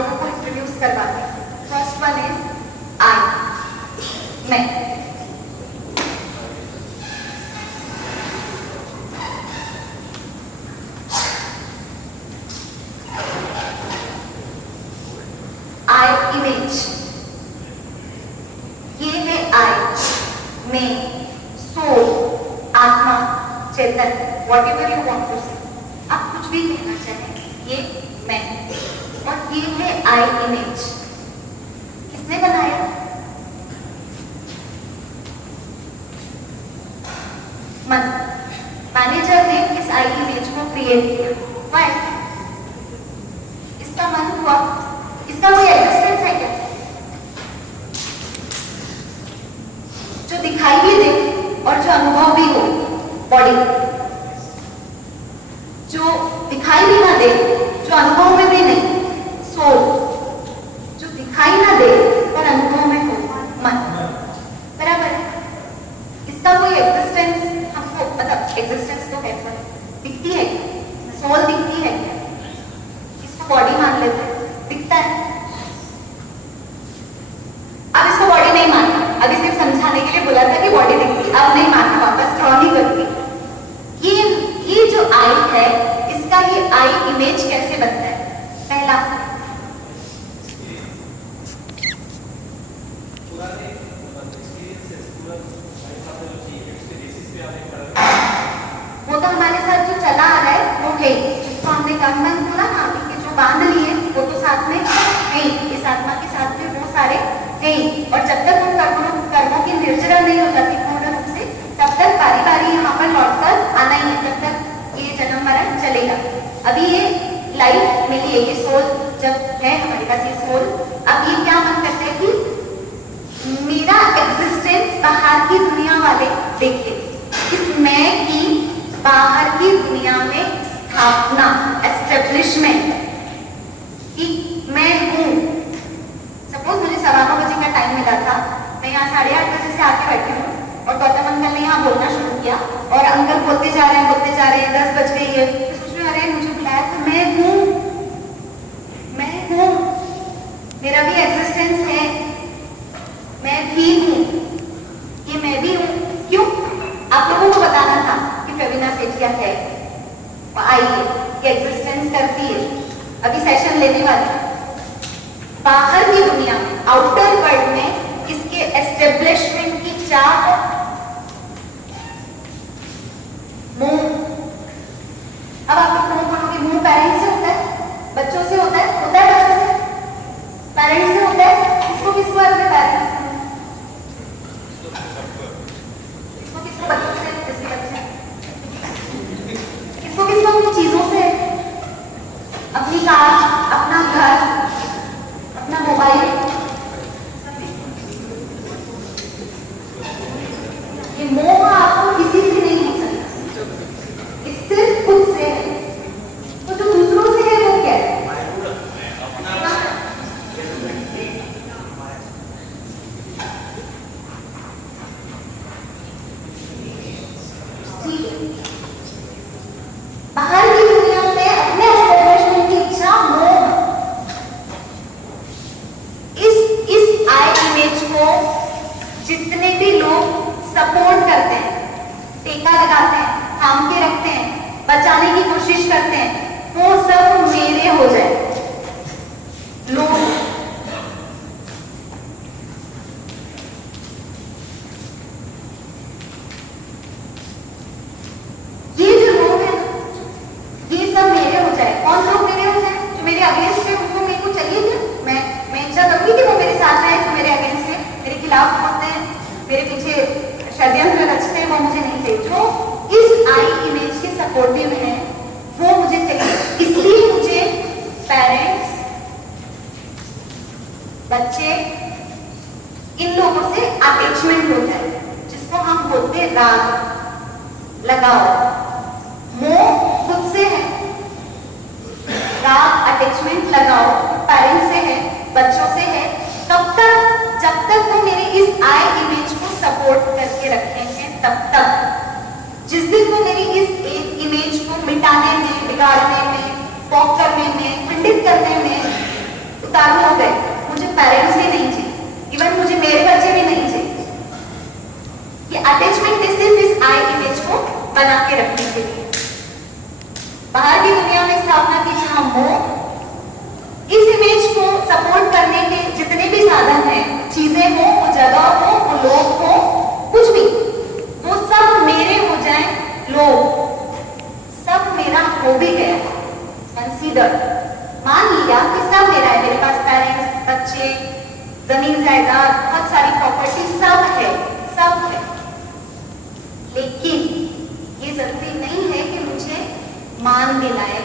लोगों को इंट्रोड्यूस करवाती हूँ। फर्स्ट वन इज आई, मैं। आई इमेज, ये है आई, मैं, सोल, आत्मा, चेतन, व्हाटएवर यू वांट टू से, आप कुछ भी कहना चाहें, ये मैं। और ये है आई इमेज, किसने बनाया? मन। मैनेजर ने इस आई इमेज को क्रिएट किया। व्हाई? इसका मन हुआ, इसका कोई एग्जिस्टेंस है क्या? जो दिखाई भी दे और जो अनुभव भी हो, बॉडी। जो दिखाई भी ना दे, जो अनुभव में भी नहीं, सोल। जो दिखाई ना दे पर अनुभव में हो, मन। बराबर है? इसका कोई एग्जिस्टेंस हमको, मतलब एग्जिस्टेंस तो है पर दिखती है, सोल दिखती है, इसको बॉडी मान लेते हैं, दिखता है। अब इसको बॉडी नहीं मानना, अभी सिर्फ समझाने के लिए बोला था कि बॉडी दिखती, अब नहीं मानना, वापस ड्रॉ नहीं करती। ये जो आई है, इसका ये आई इमेज कैसे बनता है? पहला, वो तो हमारे साथ जो चला आ रहा है वो है, जिसको हमने कर्म बोला ना, अभी के जो बांध लिए वो तो साथ में है, इस आत्मा के साथ में वो सारे है। और जब तक उन कर्मों की निर्जरा नहीं हो जाती पूर्ण रूप से, तब तक बारी बारी यहाँ पर लौटकर आना ही है, तब तक ये जन्म मरण चलेगा। अभी ये लाइफ मिली है, ये सोल जब है हमारे पास, ये सोल अब ये क्या मन करते हैं कि मेरा एग्जिस्टेंस बाहर की दुनिया वाले देखे, इस मैं की बाहर की दुनिया में स्थापना, एस्टेब्लिशमेंट, कि मैं हूं। सपोज मुझे 9:15 बजे का टाइम मिला था, मैं यहाँ 8:30 बजे से आके बैठी हूँ और गौतम अंकल ने यहाँ बोलना शुरू किया और अंकल बोलते जा रहे हैं, 10 बज गई है, तो सोच रहे अरे मुझे बुलाया तो मैं हूँ, मेरा भी एग्जिस्टेंस है, मैं भी हूँ, ये मैं भी हूँ। क्यों? आप लोगों को बताना था कि प्रवीणा सेठिया है, आई है, ये एग्जिस्टेंस करती है। अभी सेशन लेने वाली बाहर की दुनिया में, आउटर वर्ल्ड में इसके एस्टेब्लिशमेंट की चाह, मुंह। अब आप लोग बोलोगे मुंह पेरेंट्स से होता है, बच्चों से होता है बच्चों से, पेरेंट्स से होता है, किसको अपने पेरेंट्स से, किसको बच्चों से, किसको अपनी चीजों से, अपनी कार, अपना घर, अपना मोबाइल। ये मोह आपको किसी से नहीं हो सकता, ये सिर्फ खुद से है। तो जो दूसरों से है वो क्या है? बाहर की दुनिया में अपने एस्टेब्लिशमेंट की इच्छा, मोह। इस आई इमेज को जितने भी लोग सपोर्ट करते हैं, टेका लगाते हैं, थाम के रखते हैं, बचाने की कोशिश करते हैं, वो सब मेरे हो जाए लोग। ये जो लोग हैं, ये सब मेरे हो जाए। कौन लोग मेरे हो जाए? जो मेरे अगेंस्ट है, उनको मेरे को चाहिए क्या? मैं इच्छा करूंगी कि वो मेरे साथ रहे, जो मेरे अगेंस्ट है, मेरे खिलाफ होते हैं, मेरे पीछे षड्यंत्र रचते हैं, वो मुझे नहीं चाहिए। जो इस आई इमेज के सपोर्टिव है वो मुझे चाहिए। इसलिए मुझे पेरेंट्स, बच्चे, इन लोगों से अटैचमेंट हो जाए, जिसको हम बोलते हैं राग, लगाव। मोह खुद से है, राग, अटैचमेंट, लगाव पेरेंट्स से है, बच्चों से है। तब तक, जब तक वो मेरे इस आई इमेज को सपोर्ट करके रखे हैं, तब तक। जिस दिन वो मेरी इस इमेज को मिटाने में, बिगाड़ने में, पॉक करने में, खंडित करने में, तो उतारू हो गए, मुझे पेरेंट्स भी नहीं चाहिए, इवन मुझे मेरे बच्चे भी नहीं चाहिए। ये अटैचमेंट है सिर्फ इस आई इमेज को बना के रखने के लिए। बाहर की दुनिया में स्थापना की जहां मोह, इस इमेज को सपोर्ट करने के जितने भी साधन हैं, चीजें हो, वो जगह हो, वो लोग हो, कुछ भी, वो सब मेरे हो जाए, लोग सब मेरा हो भी गया। कंसीडर, मान लिया कि सब मेरा है, मेरे पास पेरेंट्स, बच्चे, जमीन जायदाद, बहुत सारी प्रॉपर्टी, सब है, सब है। लेकिन ये जरूरी नहीं है कि मुझे मान दिलाए।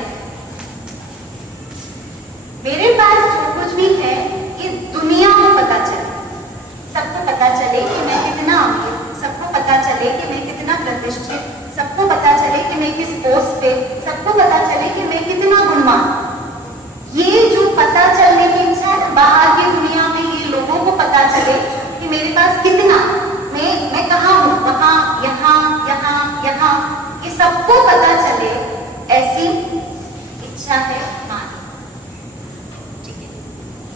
मेरे पास जो कुछ भी है ये दुनिया को पता चले, सबको पता चले कि मैं कितना अमीर, सबको पता चले कि मैं कितना प्रतिष्ठित, सबको पता चले कि मैं किस पोस्ट पे, सबको पता चले कि मैं कितना गुणवान। ये जो पता चलने की इच्छा है, बाहर की दुनिया में ये लोगों को पता चले कि मेरे पास कितना, मैं कहाँ हूँ, वहाँ, यहाँ, यहाँ, यहाँ, ये सबको पता चले, ऐसी इच्छा है मान। ठीक है,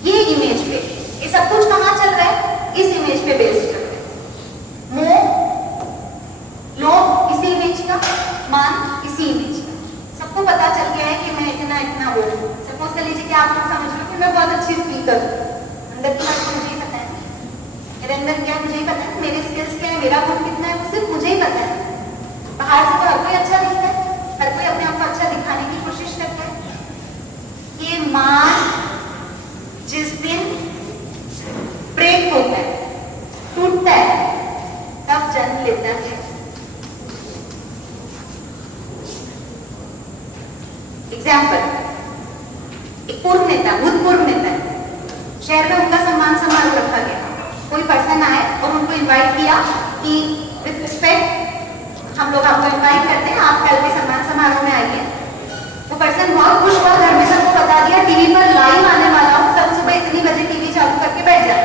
ये इमेज पे, ये सब कुछ कहाँ चल रहा है, इस इमेज पे बेस्ड चल रहा है। मोह, लोभ इसी इमेज का, मान इसी इमेज का। सबको पता चल गया है कि मैं इतना इतना वो, सपोज कर लीजिए कि आप लोग समझ लो कि मैं बहुत अच्छी स्पीकर हूँ, अंदर की बात मुझे ही पता है, मेरे अंदर क्या है मुझे ही पता है, मेरे स्किल्स क्या है, मेरा गुण कितना है, वो सिर्फ मुझे ही पता है। बाहर से तो हर कोई अच्छा दिखता है, हर कोई अपने आप को अच्छा दिखाने की कोशिश करता है। ये मान जिस दिन ब्रेक होता है, टूटता है, तब जन्म लेता है। एग्जाम्पल, एक पूर्व नेता, भूतपूर्व नेता है, शहर में उनका सम्मान समारोह रखा गया, कोई पर्सन आए और उनको इनवाइट किया कि विद रिस्पेक्ट हम लोग आपको इनवाइट करते हैं, आप कल के सम्मान समारोह में आइए। वो पर्सन बहुत खुश हुआ, घर में सबको बता दिया, टीवी पर लाइव आने वाला हूँ, कल सुबह इतनी बजे टीवी चालू करके बैठ जाए।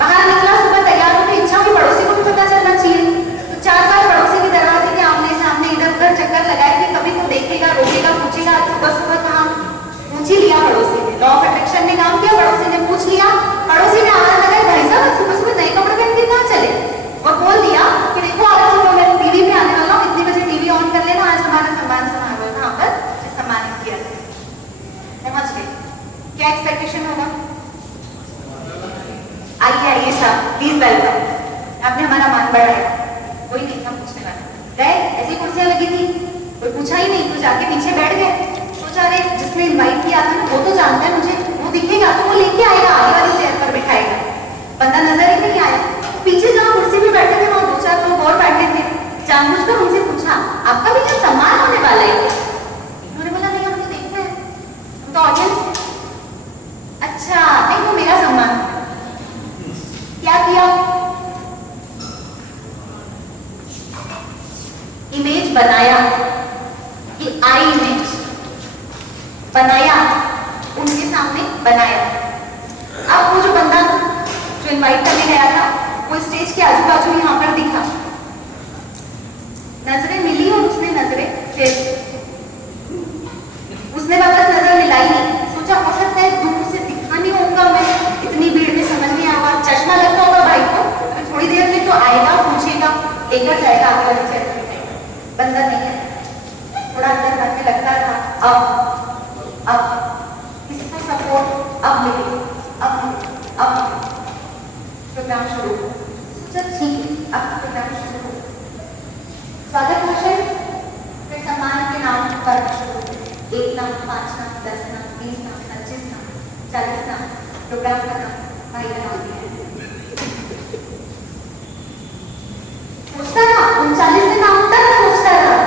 बाहर निकला, सुबह तैयार होकर, इच्छा हुई पड़ोसी को भी पता चलना चाहिए, तो 4 बार पड़ोसी के दरवाजे के आमने सामने इधर उधर चक्कर लगाए कि कभी तो देखेगा, रोकेगा, पूछेगा आज सुबह सुबह कहाँ, पूछ ही लिया पड़ोसी ने, लॉ ऑफ अट्रैक्शन ने काम किया, पड़ोसी ने पूछ लिया, पड़ोसी ने आवाज लगाई, भाई साहब सुबह सुबह नए कपड़े पहन के कहाँ चले, और बोल दिया कि देखो आज सुबह मैं टीवी पे आने वाला हूँ, इतनी बजे टीवी ऑन कर लेना, आज हमारा सम्मान समारोह है, वहां पर सम्मानित किया जाए। समझ गए क्या एक्सपेक्टेशन होगा? आइए साहब, प्लीज वेलकम, आपने हमारा मान बढ़ाया। कोई नहीं था पूछने वाला, गए ऐसी कुर्सियां लगी थी, कोई पूछा ही नहीं, तो जाके पीछे बैठ गए। सोचा अरे जिसने इनवाइट किया था वो तो जानता है मुझे, वो दिखेगा तो वो लेके आएगा, आगे वाली चेयर पर बिठाएगा, बंदा नजर ही नहीं आया। पीछे जहाँ कुर्सी पे बैठे थे वहाँ 2-4 लोग और बैठे थे, जानबूझकर उनसे पूछा आपका भी क्या सम्मान होने वाला है? उन्होंने बोला नहीं, हमने देखना है, हम तो ऑडियंस। अच्छा नहीं, वो मेरा सम्मान। क्या किया? इमेज बनाया, ये आई इमेज बनाया, उनके सामने बनाया। अब वो जो बंदा जो इनवाइट करने गया था, वो स्टेज के आजू बाजू यहाँ पर दिखा, नजरें मिली और उसने नजरें फेर, उसने वापस नजर मिलाई नहीं, सोचा हो सकता है दूर से दिखा नहीं होगा, मैं इतनी भीड़ में समझ नहीं आऊंगा, चश्मा लगता होगा भाई को, तो थोड़ी देर में तो आएगा, पूछेगा, लेकर जाएगा आगे वाली चेयर पे। बंदा नहीं है, थोड़ा अंदर मन में लगता था अब किसको सपोर्ट, अब मिले, अब प्रोग्राम शुरू। सोचा ठीक है, अब प्रोग्राम शुरू हो, स्वागत भाषण, फिर सम्मान के नाम पर शुरू, 1 नाम, 5 नाम, 10 नाम, 20 नाम, 25 नाम, 40 नाम, प्रोग्राम का नाम भाई बना दिया। सोचता रहा 39 नाम तक, सोचता रहा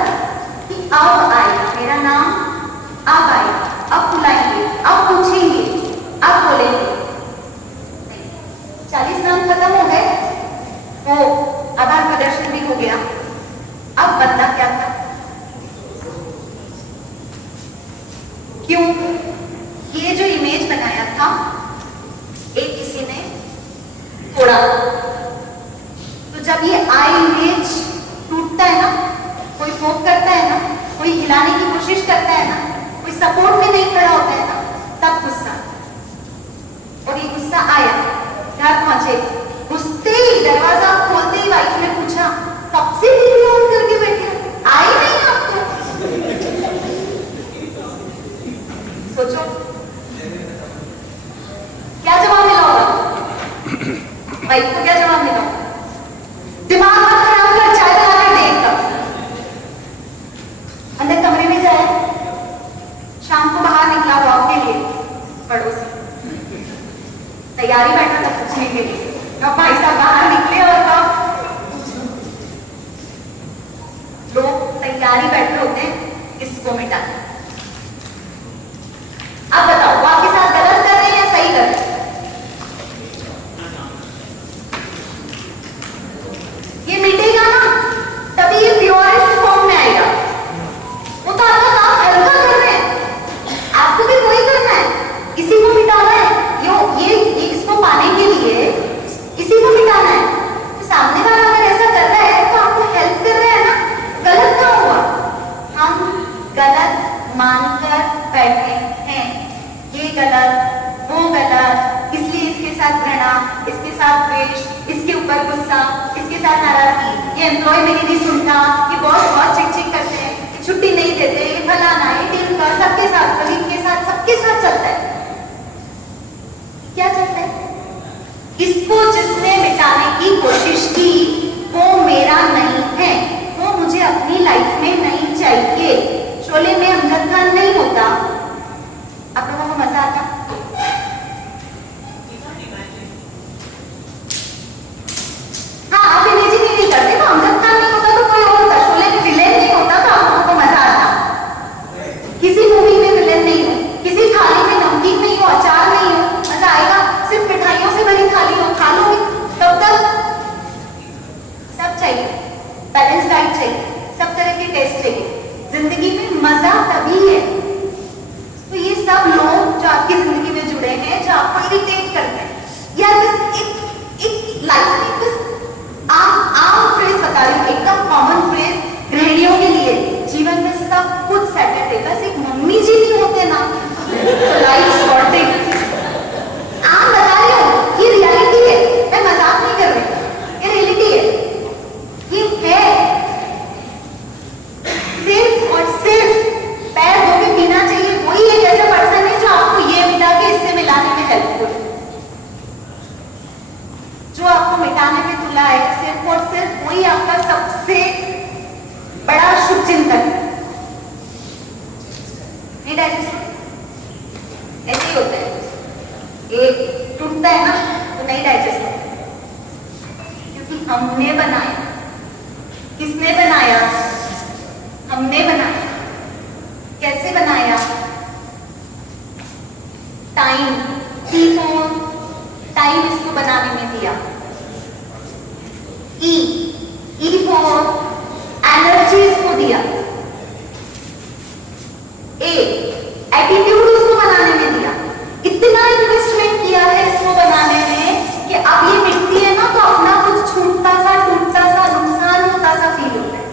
कि अब आएगा मेरा नाम, अब आएगा, अब बुलाएंगे, अब पूछेंगे, अब बोलेंगे। 40 नाम खत्म हो गए, वो आभार प्रदर्शन भी हो गया। अब बदला क्या था? क्यों? ये जो इमेज बनाया था एक किसी ने तोड़ा, तो जब ये आई इमेज टूटता है ना, कोई फोक करता है ना, कोई हिलाने की कोशिश करता है ना, कोई सपोर्ट में नहीं खड़ा होता है ना, तब गुस्सा। घर पहुंचे, घुसते ही दरवाजा खोलते ही वाइफ ने पूछा, कब से टीवी ऑन करके बैठे हो, आई नहीं आपको? सोचो क्या जवाब मिला होगा वाइफ को, क्या जवाब मिला? दिमाग मत खराब कर, चाय बना कर देख तब। अंदर कमरे में जाए, शाम को बाहर निकला वॉक के लिए, पड़ोसी तैयारी बैठा था पूछने के लिए, तो भाई साहब बाहर निकले और कब लोग तैयारी बैठे होते हैं इसको मिटाने। अब बताओ वो आपके साथ गलत कर रहे हैं या सही कर रहे हैं? ये मिटेगा ना तभी ये प्योरेस्ट फॉर्म में आएगा। वो तो आपका काम हल्का कर रहे हैं, आपको भी वही करना है, इसी को मिटाना है। ये इसको पाने के लिए इसी को मिटाना है। तो सामने वाला अगर ऐसा कर रहा है तो आपको हेल्प कर रहा है ना, गलत क्या हुआ? हम गलत मानकर बैठे हैं, ये गलत वो गलत, इसलिए इसके साथ घृणा, इसके साथ द्वेष, इसके ऊपर गुस्सा, इसके साथ नाराजगी, ये एम्प्लॉय मेरी नहीं सुनता, ये बॉस बहुत चिक चिक करते हैं, छुट्टी नहीं देते, ये फलाना, ये टीम का, सबके साथ, कलीग के साथ, सबके साथ चलता है। क्या चलता है? इसको जिसने मिटाने की कोशिश की वो मेरा नहीं है, वो मुझे अपनी लाइफ में नहीं चाहिए। शोले में अमजद खान नहीं होता, आप लोगों को मजा आता? हाँ, आप इमेजिन ही नहीं करते, तो अमजद खान नहीं होता तो कोई और होता, शोले में विलेन नहीं होता तो आप लोगों को मजा आता। किसी मूवी में विलेन नहीं हो, किसी थाली में नमकीन नहीं हो, अचार नहीं हो, मजा आएगा? सिर्फ मिठाइयों से भरी थाली हो, खा लो तब तक। सब चाहिए, बैलेंस डाइट चाहिए, सब तरह के टेस्ट चाहिए, जिंदगी में मजा तभी है। तो ये सब लोग जो आपकी जिंदगी में जुड़े हैं, जो आपको इरिटेट करते हैं, या बस एक लाइफ में बस आम फ्रेज बता रही हूँ, एकदम कॉमन फ्रेज गृहिणियों के लिए, जीवन में सब कुछ सेटल है, बस एक मम्मी जी नहीं होते ना तो लाइफ सॉर्टेड। आम बता रही हूँ, ये रियलिटी है, मैं मजाक नहीं कर रही, ये रियलिटी है, ये है। सिर्फ और सिर्फ पैर धो के पीना चाहिए वही एक ऐसा पर्सन है जो आपको ये मिटा के इससे मिलाने में हेल्पफुल है, जो आपको मिटाने में तुला है। सिर्फ और सिर्फ वही आपका सबसे बड़ा शुभ चिंतन है। नहीं डाइजेस्ट ऐसे ही होता है, एक टूटता है ना तो नहीं डाइजेस्ट होता, क्योंकि हमने बनाया। किसने बनाया? हमने बनाया। कैसे बनाया? टाइम, टाइम इसको बनाने में दिया। ई फॉर एनर्जी इसको दिया। एटीट्यूड इसको बनाने में दिया। इतना इन्वेस्टमेंट किया है इसको बनाने में कि अब ये मिटती है ना तो अपना कुछ छूटता सा, टूटता सा, नुकसान होता सा फील होता है।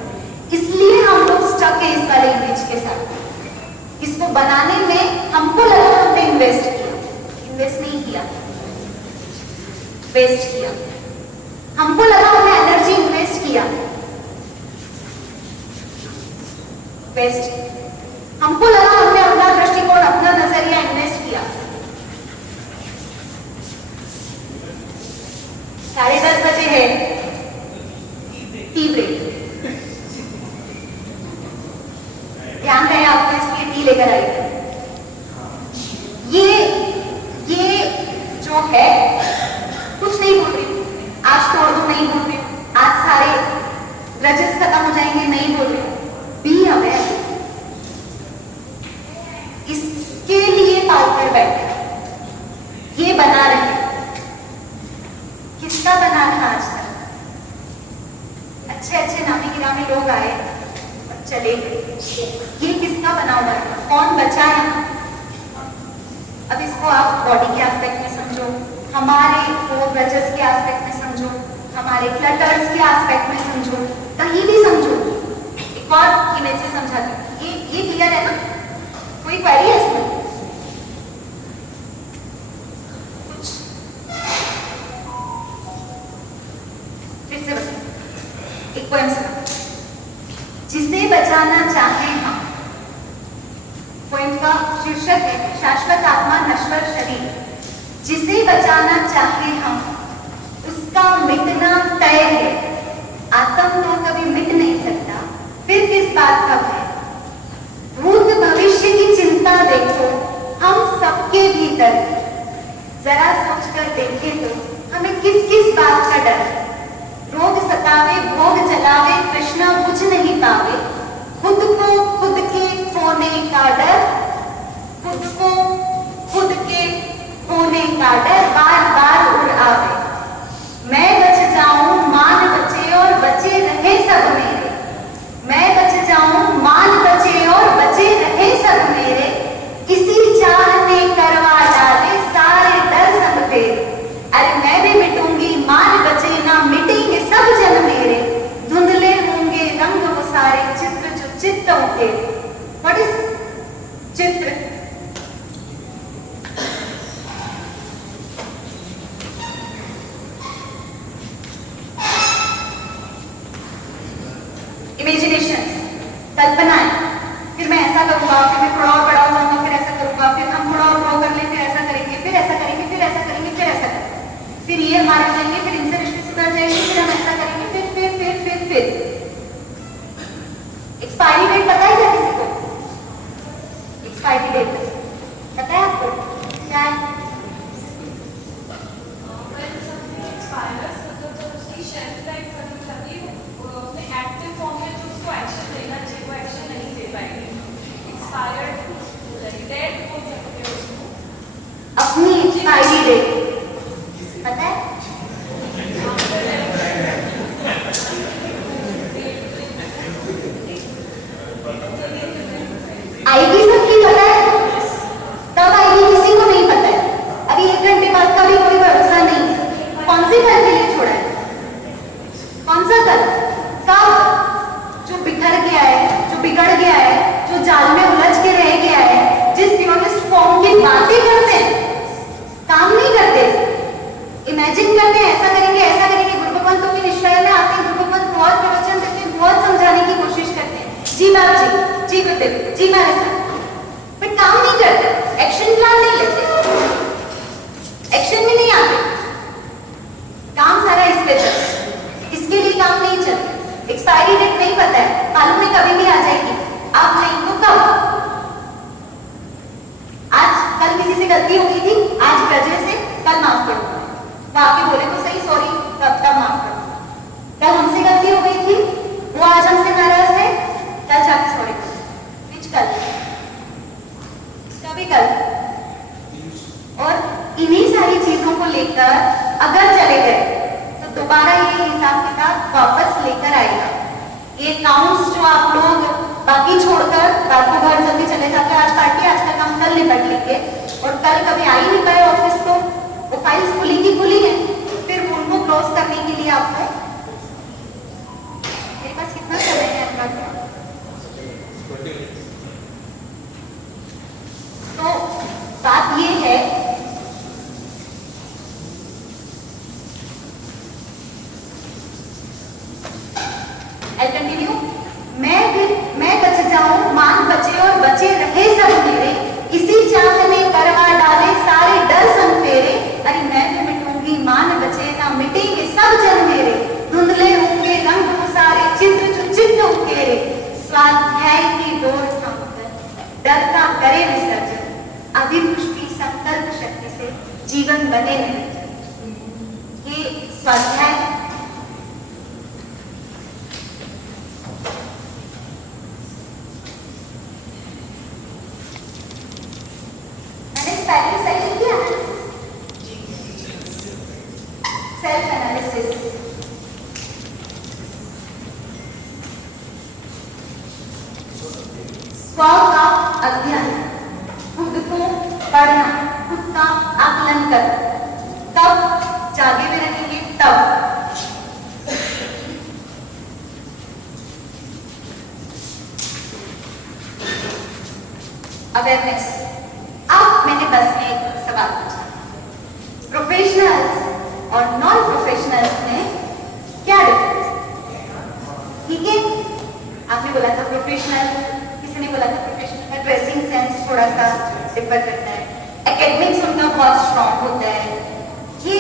इसलिए हम लोग स्टक है इस वाले इमेज के साथ। इसको बनाने में हमको लगा हमने इन्वेस्ट किया, इन्वेस्ट नहीं किया, वेस्ट किया। हमको लगा हमने एनर्जी इन्वेस्ट किया, वेस्ट। हमको लगा हमने अपना दृष्टिकोण, अपना नजरिया इन्वेस्ट किया। 10:30 बजे है टी ब्रेक, ध्यान रहे आपको, इसलिए टी लेकर आई। ये जो है कुछ नहीं बोल रही, आज तोड़ दो नहीं बोल रही, आज सारे ग्रजेस खत्म हो जाएंगे नहीं बोल रही, बी अवेयर। इसके लिए पावर बैठे, ये बना रहे। किसका बना था आज तक? अच्छे अच्छे नामी गिरामी लोग आए और चले गए, ये किसका बना हुआ है? कौन बचा है? अब इसको आप बॉडी के एस्पेक्ट में समझो, हमारे वो ब्रजेस के एस्पेक्ट में समझो, हमारे क्लटर्स के एस्पेक्ट में समझो, कहीं भी समझो। एक और इमेज से समझाती हूँ, ये क्लियर है ना? कोई क्वेरी है इसमें? कुछ का शीर्षक है शाश्वत आत्मा नश्वर शरीर। जिसे बचाना चाहे हम उसका मिटना तय है। आत्मा तो कभी मिट नहीं सकता, फिर किस बात का भय। भूत भविष्य की चिंता देखो हम सबके भीतर। जरा सोचकर देखें तो हमें किस किस बात का डर है। रोग सतावे भोग जलावे कृष्णा बुझ नहीं पावे। खुद को खुद के खोने का डर, खुद को खुद के खोने का डर बार बार उड़ आवे। मैं बच जाऊं मान बचे और बचे रहे सब मेरे। मैं बच जाऊं मान बचे और बचे रहे सब मेरे। इसी चाह ने करवा डाले सारे डर संग फेरे। अरे मैं भी मिटूंगी मान बचे ना मिटेंगे सब जन मेरे। धुंधले होंगे रंग वो सारे चित्र जो चित्तों के। व्हाट इज चित्र? इमेजिनेशंस, कल्पनाएं। फिर मैं ऐसा करूंगा, फिर मैं थोड़ा और बड़ा हो जाऊंगा, फिर ऐसा करूंगा, फिर हम थोड़ा और ग्रो कर लें, फिर ऐसा करेंगे, फिर ऐसा करेंगे, फिर ऐसा करेंगे, फिर ऐसा करेंगे, फिर ये हमारे हो जाएंगे, फिर इनसे रिश्ते सुधर जाएंगे, फिर हम ऐसा करेंगे, फिर एक्सपायरी डेट पता है क्या किसी को? एक्सपायरी डेट पता है आपको क्या है? अपनी एक्सपायरी डेट पता है? आएगी सबकी पता है, कब आएगी किसी को नहीं पता है। अभी 1 घंटे बाद का भी कोई भरोसा नहीं है। कौन से कल के लिए छोड़ा है? कौन सा कल? कब? जो बिखर गया है, जो बिगड़ गया है, जो जाल में उलझ के रह गया है, जिस प्योरिस्ट फॉर्म की बातें करते हैं, काम नहीं करते, इमेजिन करते हैं ऐसा करेंगे ऐसा करेंगे। गुरु भगवान तो भी निष्ठा में आते हैं, गुरु भगवान बहुत प्रवचन देते हैं, बहुत समझाने की कोशिश करते हैं। जी बाप जी गुरुदेव जी महाराज, पर काम नहीं करते, एक्शन प्लान नहीं लेते, एक्शन में नहीं आते। काम सारा इस पे चलता, इसके लिए काम नहीं चलता। एक्सपायरी डेट नहीं पता है, मालूम है कभी भी आ जाएगी, आप नहीं तो कब। आज कल किसी से गलती हो गई थी, आज वजह से कल माफ कर दो। वो आके बोले तो सही सॉरी, तब माफ कर दो। कल हमसे गलती हो गई थी, वो आज हमसे नाराज है, कल जाके सॉरी कर दो। कल कभी कल। और इन्हीं सारी चीजों को लेकर अगर चले गए तो दोबारा ये हिसाब किताब वापस लेकर आएगा। ये काउंट्स जो आप लोग बाकी छोड़कर रात को घर जल्दी चले जाते हैं, आज पार्टी आज का काम कल निपट लेंगे, और कल कभी आ ही नहीं पाए ऑफिस को, वो फाइल्स खुली की खुली है, फिर उनको क्लोज करने के लिए आपको मेरे पास कितना समय है अपना? तो बात ये है कंटिन्यू। मैं बच जाऊं मान बचे और बचे रहे सब मेरे। इसी चाह ने करवा डाले सारे डर संग फेरे। अरे मैं भी मिटूंगी मान बचे ना मिटेंगे सब जन मेरे। धुंधले होंगे रंग वो सारे चित्र जो चित्त उकेरे। स्वाध्याय की डोर थामकर डर का करे विसर्जन। अभिपुष्टि संकल्प शक्ति से जीवन बने निरंजन। ये स्वाध्याय सेल्फ एनालिसिस। स्व का अध्ययन, खुद को पढ़ना, खुद का आकलन कर। तब जागे में रहेंगे, तब अवेयरनेस। अब मैंने बस में एक सवाल पूछा, प्रोफेशनल्स और नॉन प्रोफेशनल्स में क्या डिफरेंस? ठीक है, आपने बोला था प्रोफेशनल, किसी ने बोला था प्रोफेशनल का ड्रेसिंग सेंस थोड़ा सा डिफर करता है, एकेडमिक्स उनका बहुत स्ट्रॉन्ग होता है। ये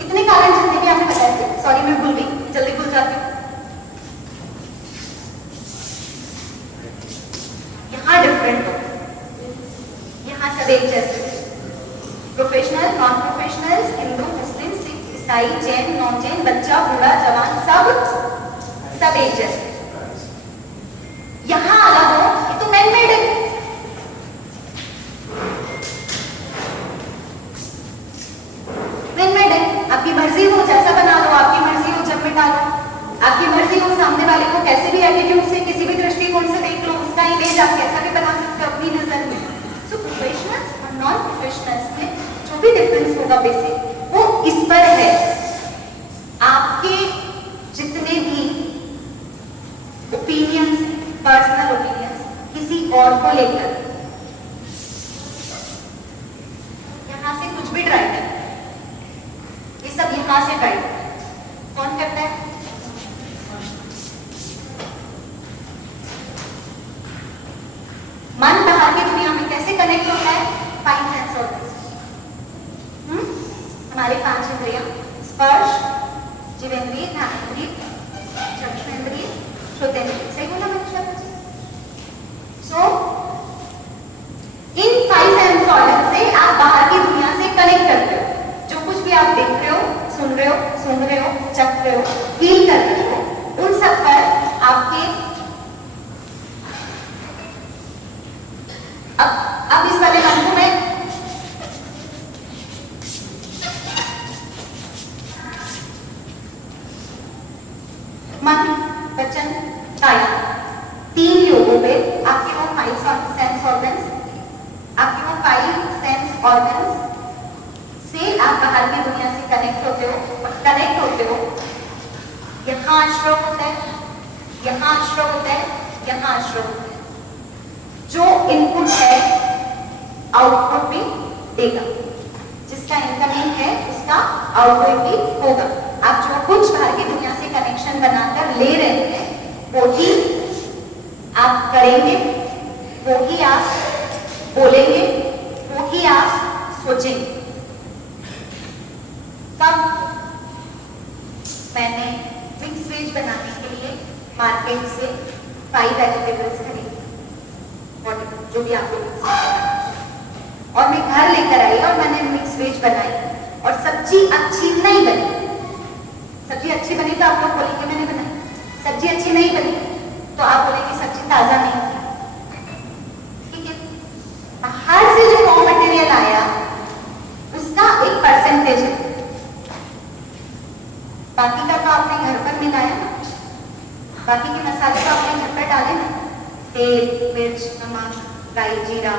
इतने कारण जितने भी आपने बताए थे, सॉरी मैं भूल गई, जल्दी भूल जाती हूँ। यहाँ डिफरेंट हो, यहाँ सब एक जैसे, प्रोफेशनल, नॉन प्रोफेशनल, हिंदू, मुस्लिम, सिख, ईसाई, जैन, नॉन जैन, बच्चा, बूढ़ा, जवान, सब एक जैसे। यहां अलग हो ये तो मैन मेड है। मैन मेड है, आपकी मर्जी हो जैसा बना लो, आपकी मर्जी हो जब मिटा लो, आपकी मर्जी हो सामने वाले को कैसे भी एटीट्यूड से, किसी भी दृष्टिकोण से देख लो, उसका इमेज आप कैसा भी बना सकते हो अपनी नजर में। सो प्रोफेशनल्स और नॉन प्रोफेशनल्स में जो भी डिफरेंस होगा बेसिक, वो इस पर है, आपके जितने भी ओपिनियंस, पर्सनल ओपिनियंस किसी और को लेकर, यहां से कुछ भी ट्राई कर, ये सब यहां से ट्राई कर, कौन करता है? मन बाहर की दुनिया में कैसे कनेक्ट होता है? फाइव सेंस ऑर्गन्स, हमारे पांच इंद्रियां, स्पर्श, जीवेंद्रिय, ज्ञानेंद्रिय, चक्षुरेंद्रिय, श्रोतेंद्रिय, सही बोला मैंने शायद? सो इन फाइव सेंस ऑर्गन से आप बाहर की दुनिया से कनेक्ट करते हो, जो कुछ भी आप देख रहे हो, सुन रहे हो, चख रहे हो, फील कर रहे हो, उन सब पर आपके अब इस वाले मन को मैं मन, वचन, काया, तीन योगों पे आपके वो फाइव सेंस ऑर्गन्स, आपके वो फाइव सेंस ऑर्गन्स से आप बाहर की दुनिया से कनेक्ट होते हो। यहाँ श्रव होता है, यहाँ श्रव होता है, यहाँ श्रव होता है। जो इनपुट है आउटपुट भी देगा, जिसका इनकमिंग है उसका आउटपुट भी होगा। आप जो कुछ बाहर की दुनिया से कनेक्शन बनाकर ले रहे हैं, वो ही आप करेंगे, वो ही आप बोलेंगे, वो ही आप सोचेंगे। कब मैंने मिक्स वेज बनाने के लिए मार्केट से 5 वेजिटेबल्स खरीदी, जो भी आपको और मैं घर लेकर आई और मैंने मिक्स वेज बनाई और सब्जी अच्छी नहीं बनी। सब्जी अच्छी बनी तो आप लोग बोलेंगे मैंने बनाई, सब्जी अच्छी नहीं बनी तो आप बोलेंगे सब्जी ताजा नहीं थी। ठीक है, बाहर से जो रॉ मटेरियल आया उसका एक परसेंटेज है, बाकी का तो आपने घर पर मिलाया ना, बाकी के मसाले तो आपने घर पर डाले ना, तेल, मिर्च, नमक, राई, जीरा।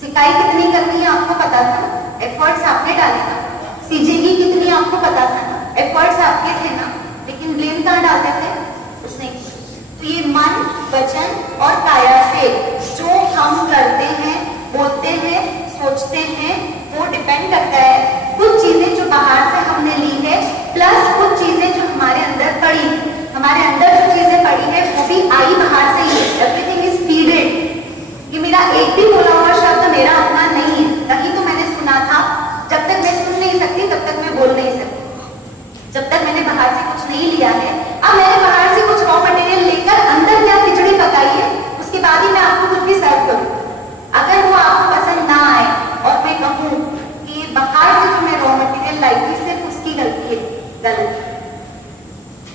सिकाई कितनी करनी है आपको पता था, एफर्ट्स आपने डाले ना, सीजेगी कितनी आपको पता था ना, एफर्ट्स आपके थे ना, लेकिन ब्लेम कहाँ डालते थे? उसने। तो ये मन, वचन और काया से जो हम करते हैं, बोलते हैं, सोचते हैं, वो डिपेंड करता है। कुछ चीजें जो बाहर से हमने ली है प्लस कुछ चीजें जो हमारे अंदर पड़ी, हमारे अंदर जो चीजें पड़ी है वो भी आई बाहर से ही। Everything is feeded. ये मेरा एक भी बोला हुआ शब्द मेरा अपना नहीं है, कहीं तो मैंने सुना था। जब तक मैं सुन नहीं सकती तब तक मैं बोल नहीं सकती। जब तक मैंने बाहर से कुछ नहीं लिया है, अब मैंने बाहर से कुछ रॉ मटेरियल लेकर अंदर क्या खिचड़ी पकाई है, उसके बाद ही मैं आपको कुछ भी सर्व करूं। अगर वो आपको पसंद ना आए और मैं कहूं कि बाहर से जो मैं रॉ मटेरियल लाई थी सिर्फ उसकी गलती है, गलत,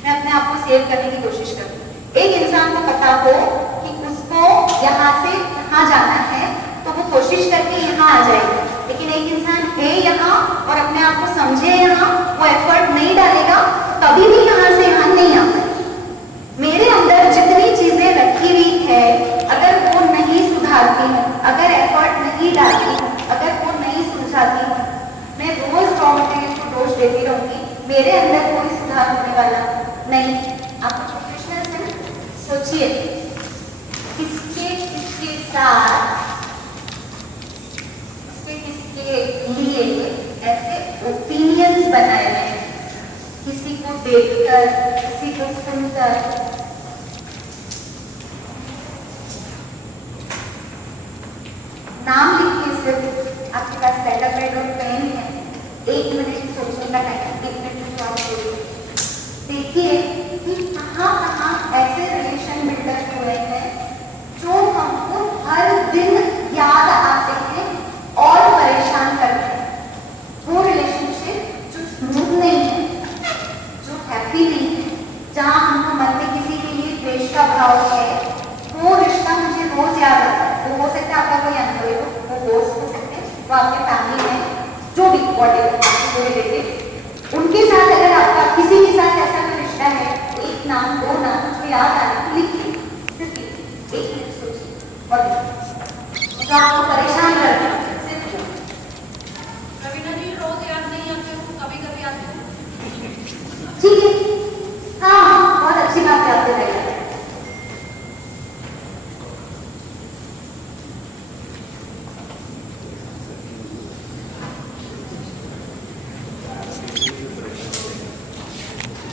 मैं अपने आप को सेव करने की कोशिश करूं। एक इंसान को पता हो कि उसको यहाँ से यहाँ जाना है तो वो कोशिश करके यहाँ आ जाएगा, लेकिन एक इंसान है यहाँ और अपने आप को समझे यहाँ, वो एफर्ट नहीं डालेगा, कभी भी यहाँ से यहाँ नहीं आता। मेरे अंदर जितनी चीजें रखी हुई है, अगर वो नहीं सुधारती हूँ, अगर एफर्ट नहीं डालती हूँ, अगर वो नहीं सुलझाती हूँ, मैं रोज रॉ मटेरियल को डोज देती रहूंगी, मेरे अंदर कोई सुधार होने वाला नहीं। आप प्रोफेशनल से सोचिए, किसके किसके साथ, किसके लिए ऐसे ओपिनियंस बनाए गए हैं, किसी को देखकर, किसी को सुनकर। 1 मिनट सोचने का टाइम, 1 मिनट तो आप सोचिए। देखिए कि कहाँ ऐसे रिलेशन बिल्डअप हुए हैं जो हमको हर दिन याद आते हैं और परेशान करते हैं। वो रिलेशनशिप जो स्मूथ नहीं है, जो हैप्पी नहीं है, जहाँ हमको मन में किसी के लिए द्वेष का भाव है, वो रिश्ता मुझे रोज याद आता है। वो हो सकता है आपका कोई अनुभवी हो, वो दोस्त हो सकते हैं, वो आपके फैमिली में जो भी वॉटेवर रिलेटेड, उनके साथ अगर आपका किसी के साथ ऐसा कोई रिश्ता है, तो 1 नाम 2 नाम जो याद आने को लिखिए, सिर्फ 1 मिनट सोचिए और जो आपको परेशान करते हैं सिर्फ। रवीना जी रोज याद नहीं आते हो, कभी कभी आते हो। ठीक है,